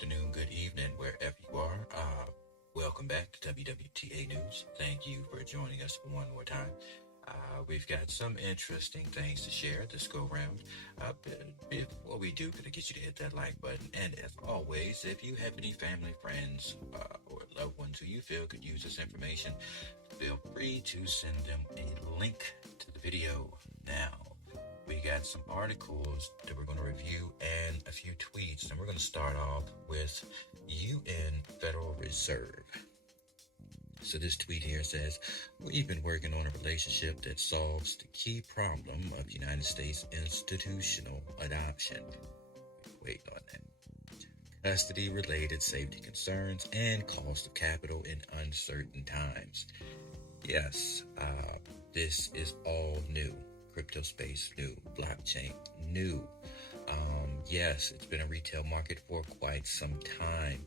afternoon, good evening, wherever you are. Welcome back to WWTA News. Thank you for joining us one more time. We've got some interesting things to share this go round. Before we do, gonna get you to hit that like button. And as always, if you have any family, friends, or loved ones who you feel could use this information, feel free to send them a link to the video now. We got some articles that we're going to review and a few tweets. And we're going to start off with UN Federal Reserve. So this tweet here says, we've been working on a relationship that solves the key problem of United States institutional adoption. Wait on that. Custody-related safety concerns and cost of capital in uncertain times. Yes, this is all new. Crypto space new, blockchain new. Yes, it's been a retail market for quite some time.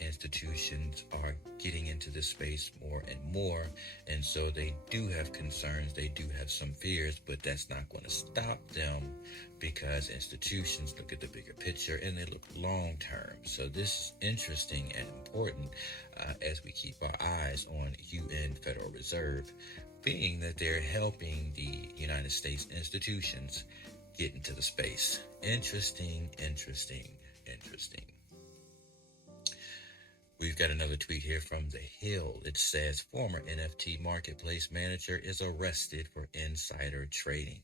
Institutions are getting into this space more and more, and so they do have concerns, they do have some fears, but that's not going to stop them because institutions look at the bigger picture and they look long term. So this is interesting and important as we keep our eyes on UN Federal Reserve, being that they're helping the United States institutions get into the space. Interesting. We've got another tweet here from The Hill. It says, former NFT marketplace manager is arrested for insider trading.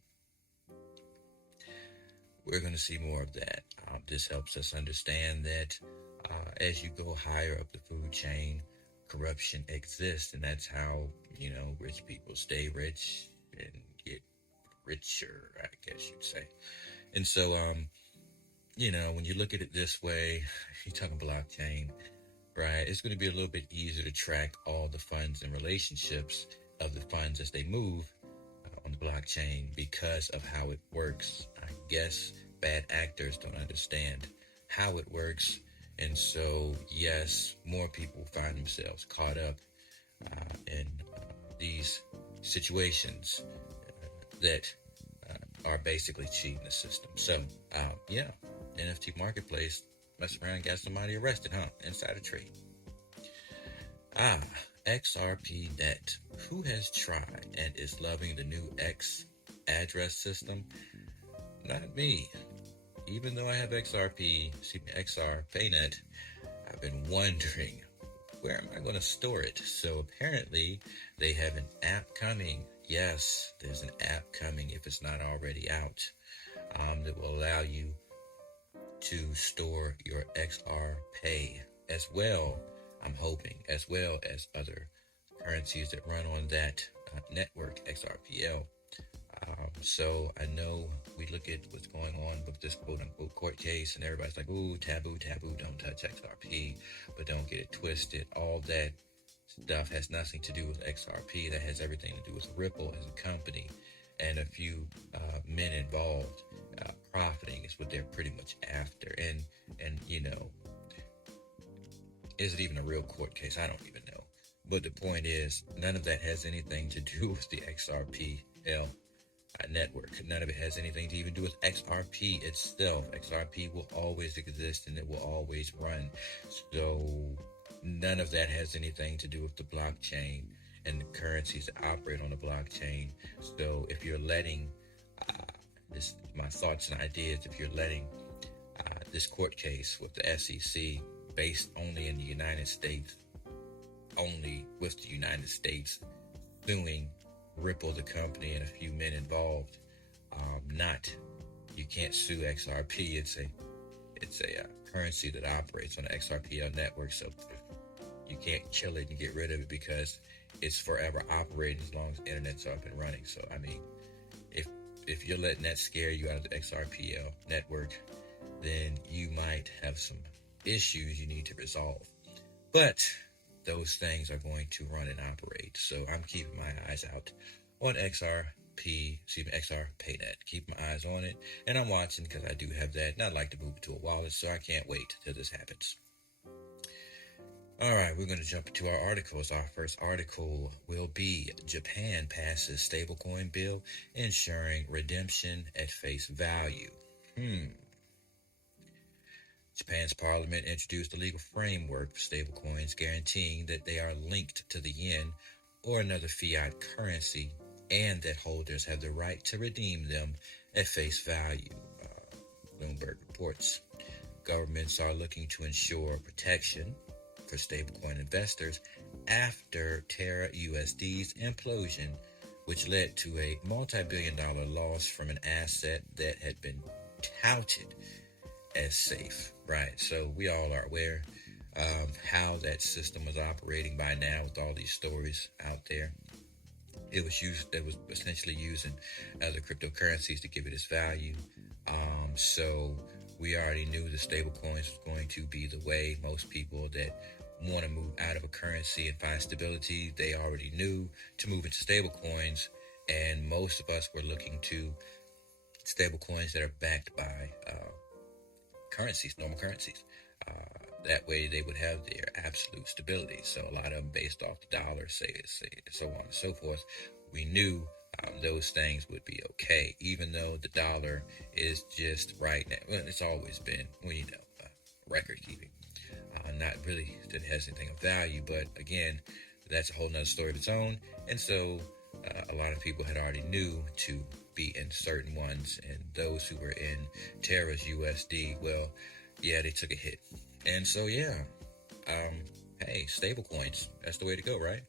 We're going to see more of that. This helps us understand that as you go higher up the food chain, corruption exists, and that's how, rich people stay rich and get richer, I guess you'd say. And so, when you look at it this way, you're talking blockchain, right? It's going to be a little bit easier to track all the funds and relationships of the funds as they move on the blockchain because of how it works. I guess bad actors don't understand how it works. And so, yes, more people find themselves caught up in these situations that are basically cheating the system. So, NFT marketplace mess around and got somebody arrested, Insider trade. XRP Net. Who has tried and is loving the new X address system? Not me. Even though I have XR PayNet, I've been wondering, where am I going to store it? So apparently they have an app coming. Yes, there's an app coming if it's not already out that will allow you to store your XR Pay as well, I'm hoping, as well as other currencies that run on that network, XRPL. So I know we look at what's going on with this quote-unquote court case, and everybody's like, ooh, taboo, don't touch XRP, but don't get it twisted. All that stuff has nothing to do with XRP. That has everything to do with Ripple as a company and a few men involved. Profiting is what they're pretty much after. And is it even a real court case? I don't even know. But the point is, none of that has anything to do with the XRPL network. None of it has anything to even do with XRP itself. XRP will always exist and it will always run. So none of that has anything to do with the blockchain and the currencies that operate on the blockchain. So if you're letting this, my thoughts and ideas, if you're letting this court case with the SEC based only in the United States, only with the United States suing Ripple, the company, and a few men involved, you can't sue XRP. It's a currency that operates on the XRPL network. So you can't kill it and get rid of it because it's forever operating as long as the internet's up and running. So, I mean, if you're letting that scare you out of the XRPL network, then you might have some issues you need to resolve. But those things are going to run and operate. So I'm keeping my eyes out on XR PayNet. Keep my eyes on it. And I'm watching because I do have that. And I'd like to move it to a wallet, so I can't wait till this happens. All right, we're going to jump into our articles. Our first article will be Japan passes stablecoin bill ensuring redemption at face value. Japan's parliament introduced a legal framework for stablecoins guaranteeing that they are linked to the yen or another fiat currency and that holders have the right to redeem them at face value, Bloomberg reports. Governments are looking to ensure protection for stablecoin investors after Terra USD's implosion, which led to a multi-billion-dollar loss from an asset that had been touted as safe, right? So we all are aware how that system was operating by now with all these stories out there. It was essentially using other cryptocurrencies to give it its value. So we already knew the stablecoins was going to be the way. Most people that want to move out of a currency and find stability, they already knew to move into stablecoins. And most of us were looking to stablecoins that are backed by currencies, normal currencies. That way they would have their absolute stability. So a lot of them based off the dollar, say so on and so forth. We knew those things would be okay, even though the dollar is just right now. Well, it's always been, record keeping. Not really that it has anything of value, but again, that's a whole nother story of its own. And so a lot of people had already knew to be in certain ones, and those who were in Terra's USD, well, yeah, they took a hit. And so, hey, stablecoins, that's the way to go, right?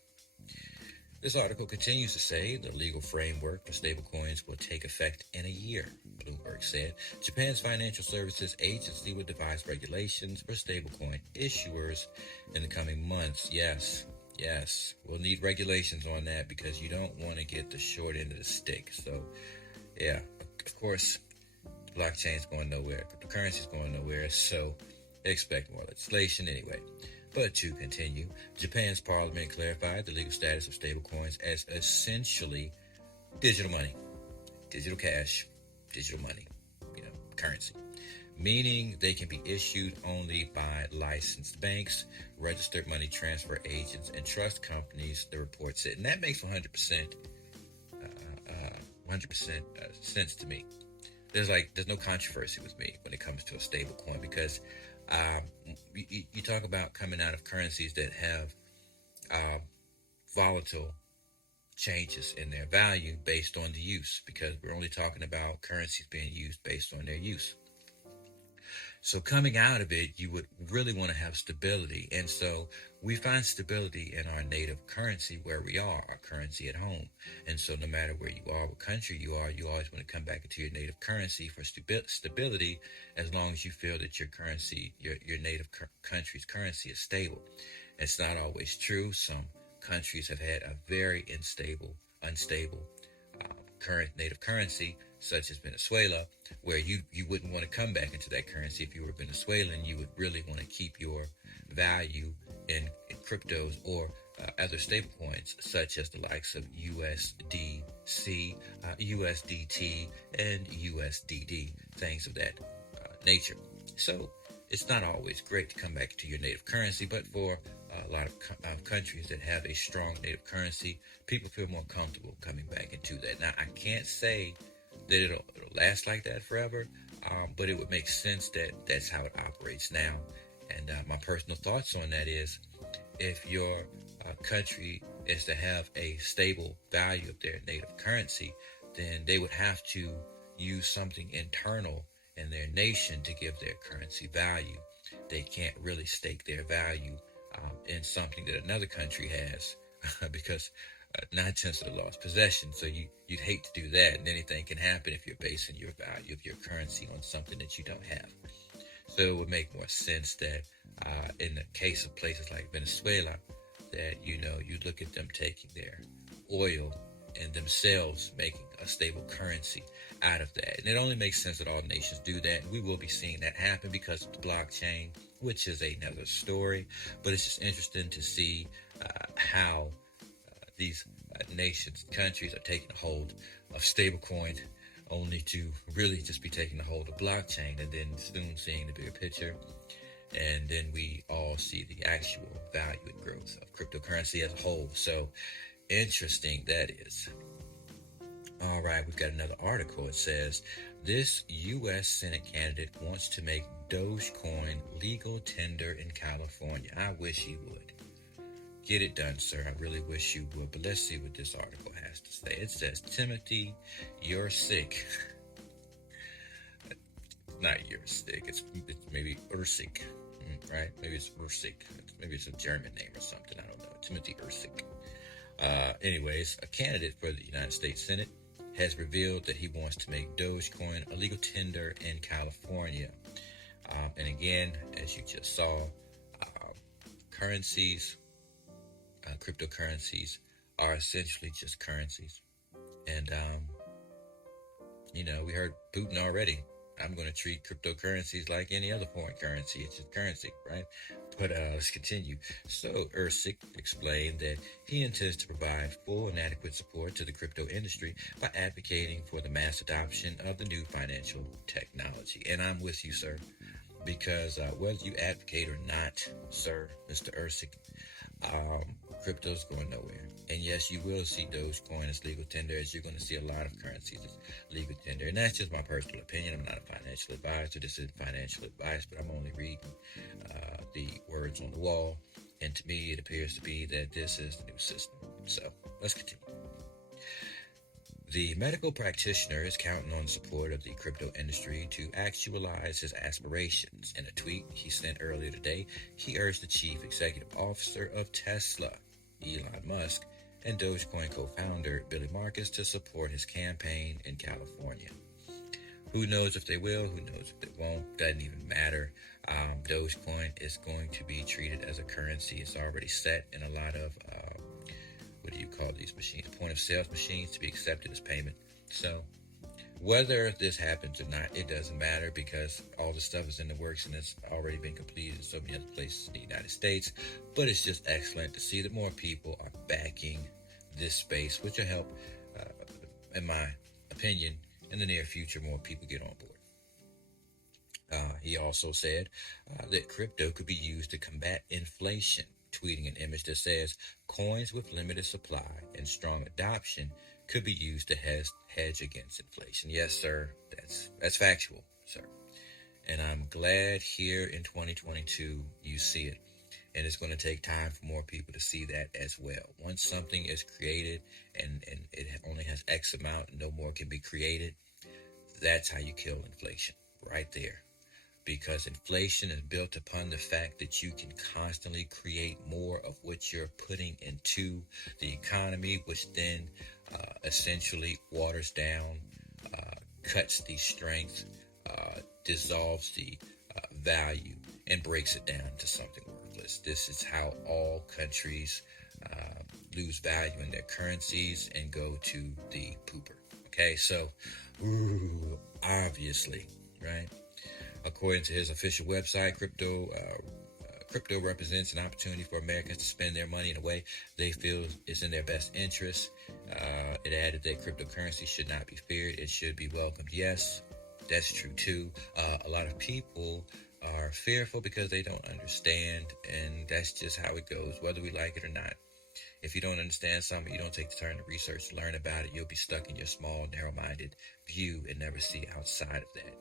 This article continues to say the legal framework for stablecoins will take effect in a year, Bloomberg said. Japan's Financial Services Agency will devise regulations for stablecoin issuers in the coming months. Yes, we'll need regulations on that because you don't want to get the short end of the stick. So, yeah, of course, the blockchain's going nowhere, cryptocurrency's going nowhere, so expect more legislation anyway. But to continue, Japan's parliament clarified the legal status of stablecoins as essentially digital money, digital cash, digital money, currency, meaning they can be issued only by licensed banks, registered money transfer agents, and trust companies, the report said. And that makes 100% sense to me. There's no controversy with me when it comes to a stable coin because you talk about coming out of currencies that have volatile changes in their value based on the use, because we're only talking about currencies being used based on their use. So coming out of it, you would really want to have stability. And so we find stability in our native currency where we are, our currency at home. And so no matter where you are, what country you are, you always want to come back into your native currency for stability, as long as you feel that your currency, your native country's currency is stable. It's not always true. Some countries have had a very unstable current native currency, such as Venezuela, where you wouldn't want to come back into that currency. If you were Venezuelan, you would really want to keep your value in cryptos or other stablecoins, such as the likes of USDC, USDT, and USDD, things of that nature. So it's not always great to come back to your native currency, but for a lot of countries that have a strong native currency, people feel more comfortable coming back into that. Now, I can't say that it'll last like that forever, but it would make sense that that's how it operates now. And my personal thoughts on that is, if your country is to have a stable value of their native currency, then they would have to use something internal in their nation to give their currency value. They can't really stake their value in something that another country has because 9 tenths of the law is possession. So you'd hate to do that, and anything can happen if you're basing your value of your currency on something that you don't have. So it would make more sense that in the case of places like Venezuela, that you look at them taking their oil and themselves making a stable currency out of that. And it only makes sense that all nations do that. And we will be seeing that happen because of the blockchain, which is another story. But it's just interesting to see how these nations, countries are taking a hold of stablecoin, only to really just be taking a hold of blockchain and then soon seeing the bigger picture. And then we all see the actual value and growth of cryptocurrency as a whole. So interesting that is. All right, we've got another article. It says This U.S. Senate candidate wants to make Dogecoin legal tender in California. I wish he would. Get it done, sir. I really wish you would. But let's see what this article has to say. It says, Timothy, you're sick. Not you're sick. It's maybe Ursik, right? Maybe it's Ursik. Maybe it's a German name or something. I don't know. Timothy Ursik. Anyways, a candidate for the United States Senate has revealed that he wants to make Dogecoin a legal tender in California. And again, as you just saw, currencies, cryptocurrencies are essentially just currencies. And, we heard Putin already. I'm going to treat cryptocurrencies like any other foreign currency. It's just currency, right? But let's continue. So Ursik explained that he intends to provide full and adequate support to the crypto industry by advocating for the mass adoption of the new financial technology. And I'm with you, sir, because whether you advocate or not, sir, Mr. Ursik, crypto's going nowhere. And yes, you will see Dogecoin as legal tender, as you're going to see a lot of currencies as legal tender. And that's just my personal opinion. I'm not a financial advisor. This isn't financial advice, but I'm only reading the words on the wall. And to me, it appears to be that this is the new system. So let's continue. The medical practitioner is counting on the support of the crypto industry to actualize his aspirations. In a tweet he sent earlier today, he urged the chief executive officer of Tesla, Elon Musk, and Dogecoin co-founder Billy Marcus to support his campaign in California. Who knows if they will, who knows if they won't, doesn't even matter. Dogecoin is going to be treated as a currency. It's already set in a lot of, what do you call these machines? Point of sales machines to be accepted as payment. So whether this happens or not, it doesn't matter because all the stuff is in the works and it's already been completed in so many other places in the United States. But it's just excellent to see that more people are backing this space, which will help, in my opinion, in the near future, more people get on board. He also said that crypto could be used to combat inflation, tweeting an image that says coins with limited supply and strong adoption could be used to hedge against inflation. Yes, sir, that's factual, sir. And I'm glad here in 2022 you see it. And it's going to take time for more people to see that as well. Once something is created and it only has X amount and no more can be created, that's how you kill inflation, right there. Because inflation is built upon the fact that you can constantly create more of what you're putting into the economy, which then essentially waters down, cuts the strength, dissolves the value, and breaks it down to something worthless. This is how all countries lose value in their currencies and go to the pooper. Okay, so obviously, right? According to his official website, crypto represents an opportunity for Americans to spend their money in a way they feel is in their best interest. It added that cryptocurrency should not be feared. It should be welcomed. Yes, that's true too. A lot of people are fearful because they don't understand, and that's just how it goes, whether we like it or not. If you don't understand something, you don't take the time to research, to learn about it, you'll be stuck in your small, narrow-minded view and never see outside of that.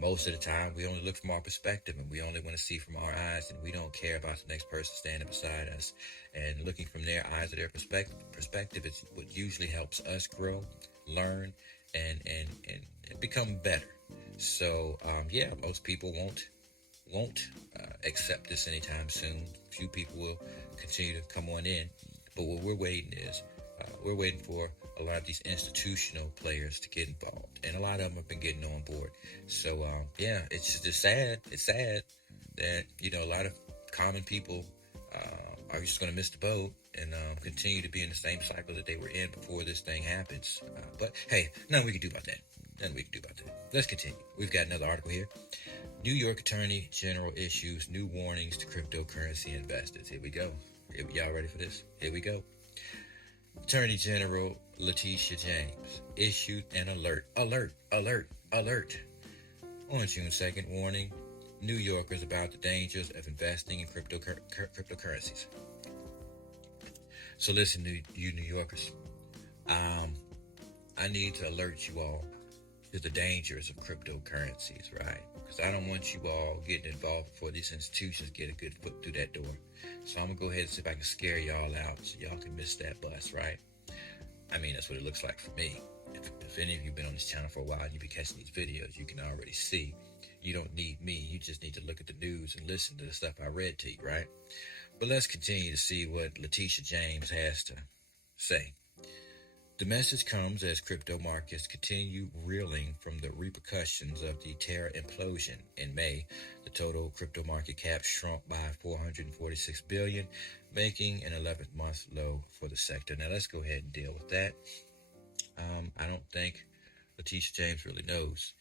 Most of the time, we only look from our perspective and we only want to see from our eyes, and we don't care about the next person standing beside us. And looking from their eyes or their perspective is what usually helps us grow, learn, and become better. So, most people won't accept this anytime soon. Few people will continue to come on in, but what we're waiting is we're waiting for a lot of these institutional players to get involved, and a lot of them have been getting on board. So it's just sad. It's sad that a lot of common people are just going to miss the boat and continue to be in the same cycle that they were in before this thing happens. But hey, nothing we can do about that. Let's continue. We've got another article here. New York Attorney General issues new warnings to cryptocurrency investors. Here we go. Y'all ready for this? Here we go. Attorney General Letitia James issued an alert on June 2nd, warning New Yorkers about the dangers of investing in cryptocurrencies. So listen, you New Yorkers, I need to alert you all is the dangers of cryptocurrencies, right? Because I don't want you all getting involved before these institutions get a good foot through that door. So I'm gonna go ahead and see if I can scare y'all out so y'all can miss that bus, right? I mean, that's what it looks like for me. If any of you have been on this channel for a while and you've been catching these videos, you can already see you don't need me. You just need to look at the news and listen to the stuff I read to you, right? But let's continue to see what Letitia James has to say. The message comes as crypto markets continue reeling from the repercussions of the Terra implosion. In May, the total crypto market cap shrunk by 446 billion, making an 11th month low for the sector. Now let's go ahead and deal with that. I don't think Letitia James really knows.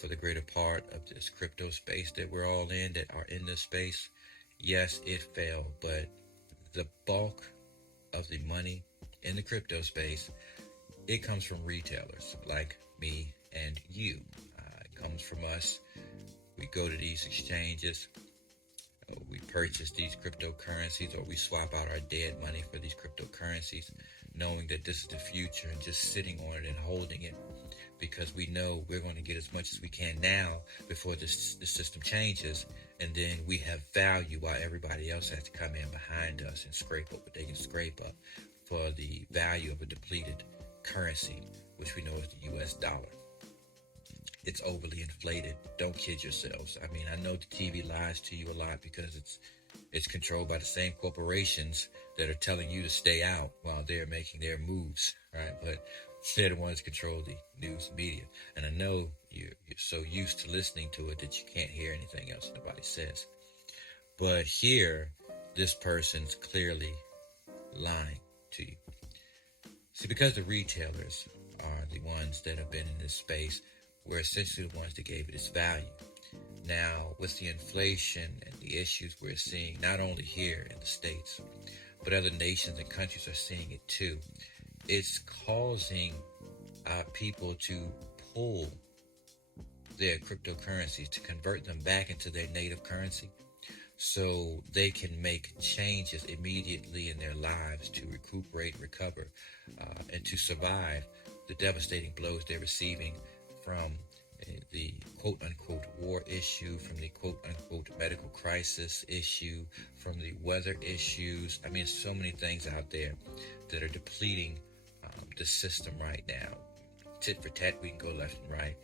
For the greater part of this crypto space that we're all in, that are in this space, yes, it fell, but the bulk of the money in the crypto space, it comes from retailers like me and you. It comes from us. We go to these exchanges, we purchase these cryptocurrencies, or we swap out our dead money for these cryptocurrencies, knowing that this is the future and just sitting on it and holding it, because we know we're going to get as much as we can now before the system changes, and then we have value while everybody else has to come in behind us and scrape up what they can scrape up for the value of a depleted currency, which we know is the US dollar. It's overly inflated. Don't kid yourselves. I mean, I know the TV lies to you a lot because it's controlled by the same corporations that are telling you to stay out while they're making their moves, right? But they're the ones that control the news media. And I know you're so used to listening to it that you can't hear anything else nobody says. But here, this person's clearly lying to you. See, because the retailers are the ones that have been in this space, we're essentially the ones that gave it its value. Now, with the inflation and the issues we're seeing, not only here in the States, but other nations and countries are seeing it too, it's causing people to pull their cryptocurrencies, to convert them back into their native currency, so they can make changes immediately in their lives to recuperate, recover, and to survive the devastating blows they're receiving from the quote-unquote war issue, from the quote-unquote medical crisis issue, from the weather issues. I mean, so many things out there that are depleting the system right now. Tit for tat, we can go left and right.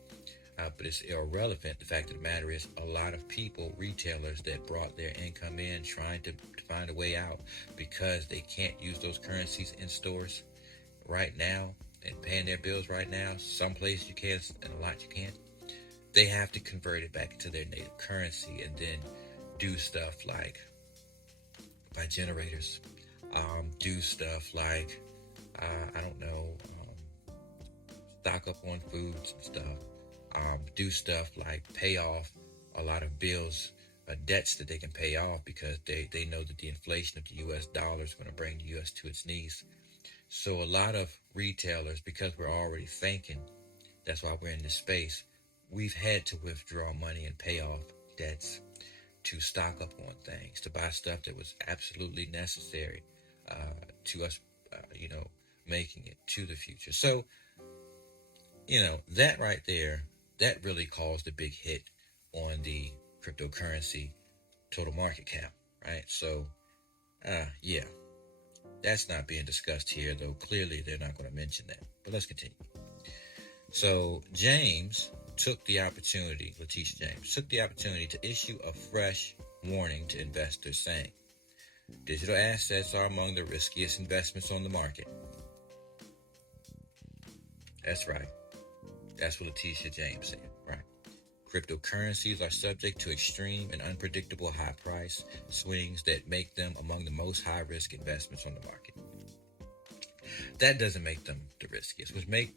But it's irrelevant. The fact of the matter is, a lot of people, retailers that brought their income in, trying to find a way out because they can't use those currencies in stores right now and paying their bills right now. Some places you can and a lot you can't. They have to convert it back into their native currency and then do stuff like buy generators, do stuff like, I don't know, stock up on foods and stuff. Do stuff like pay off a lot of bills, debts that they can pay off, because they know that the inflation of the US dollar is going to bring the US to its knees. So a lot of retailers, because we're already thinking, that's why we're in this space, we've had to withdraw money and pay off debts to stock up on things, to buy stuff that was absolutely necessary to us, making it to the future. So, that right there, that really caused a big hit on the cryptocurrency total market cap, right? So, yeah, that's not being discussed here, though clearly they're not going to mention that. But let's continue. So, James took the opportunity, Letitia James, took the opportunity to issue a fresh warning to investors, saying, digital assets are among the riskiest investments on the market. That's right. That's what Letitia James said, right? Cryptocurrencies are subject to extreme and unpredictable high price swings that make them among the most high-risk investments on the market. That doesn't make them the riskiest. What makes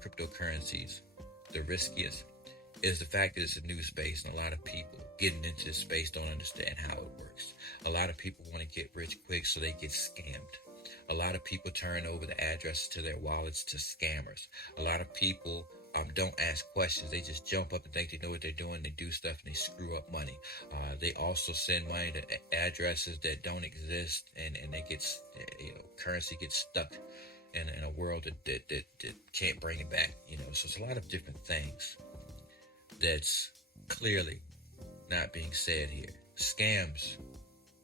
cryptocurrencies the riskiest is the fact that it's a new space, and a lot of people getting into this space don't understand how it works. A lot of people want to get rich quick, so they get scammed. A lot of people turn over the addresses to their wallets to scammers. A lot of people don't ask questions. They just jump up and think they know what they're doing. They do stuff and they screw up money. They also send money to addresses that don't exist, and they get, currency gets stuck in a world that can't bring it back. So it's a lot of different things that's clearly not being said here. Scams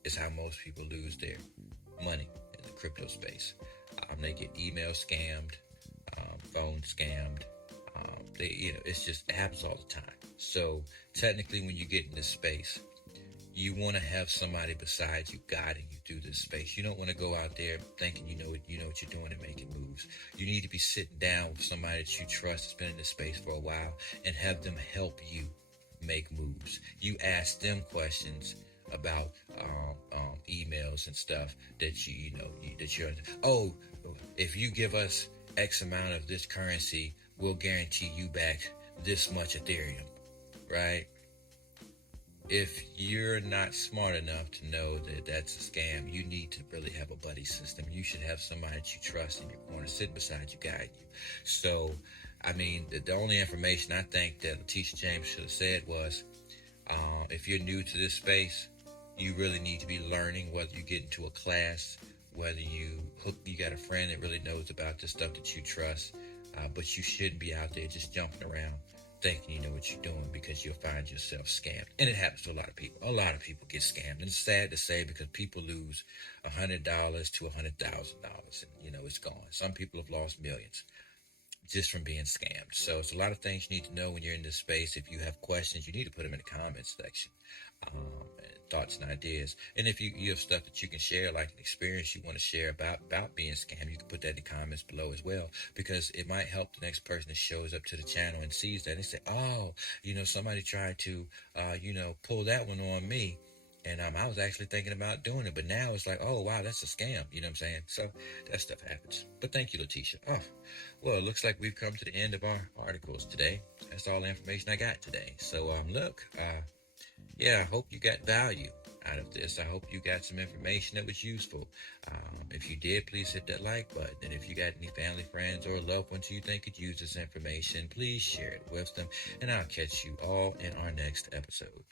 is how most people lose their money in the crypto space. They get email scammed, phone scammed. It's just happens all the time. So technically, when you get in this space, you want to have somebody besides you guiding you through this space. You don't want to go out there thinking you know what you're doing and making moves. You need to be sitting down with somebody that you trust that's been in this space for a while and have them help you make moves. You ask them questions about emails and stuff that you're. Oh, if you give us X amount of this currency, we'll guarantee you back this much Ethereum, right? If you're not smart enough to know that that's a scam, you need to really have a buddy system. You should have somebody that you trust in your corner, sit beside you, guide you. So, I mean, the only information I think that Letitia James should have said was, if you're new to this space, you really need to be learning, whether you get into a class, whether you got a friend that really knows about the stuff that you trust, but you shouldn't be out there just jumping around thinking you know what you're doing, because you'll find yourself scammed. And it happens to a lot of people. A lot of people get scammed. And it's sad to say, because people lose $100 to $100,000 and, it's gone. Some people have lost millions just from being scammed. So it's a lot of things you need to know when you're in this space. If you have questions, you need to put them in the comments section. And thoughts and ideas. And if you have stuff that you can share, like an experience you want to share about being scammed, you can put that in the comments below as well, because it might help the next person that shows up to the channel and sees that and say, oh, somebody tried to, pull that one on me. And I was actually thinking about doing it, but now it's like, oh, wow, that's a scam. You know what I'm saying? So that stuff happens. But thank you, Letitia. Oh, well, it looks like we've come to the end of our articles today. That's all the information I got today. So, I hope you got value out of this. I hope you got some information that was useful. If you did, please hit that like button. And if you got any family, friends, or loved ones who you think could use this information, please share it with them. And I'll catch you all in our next episode.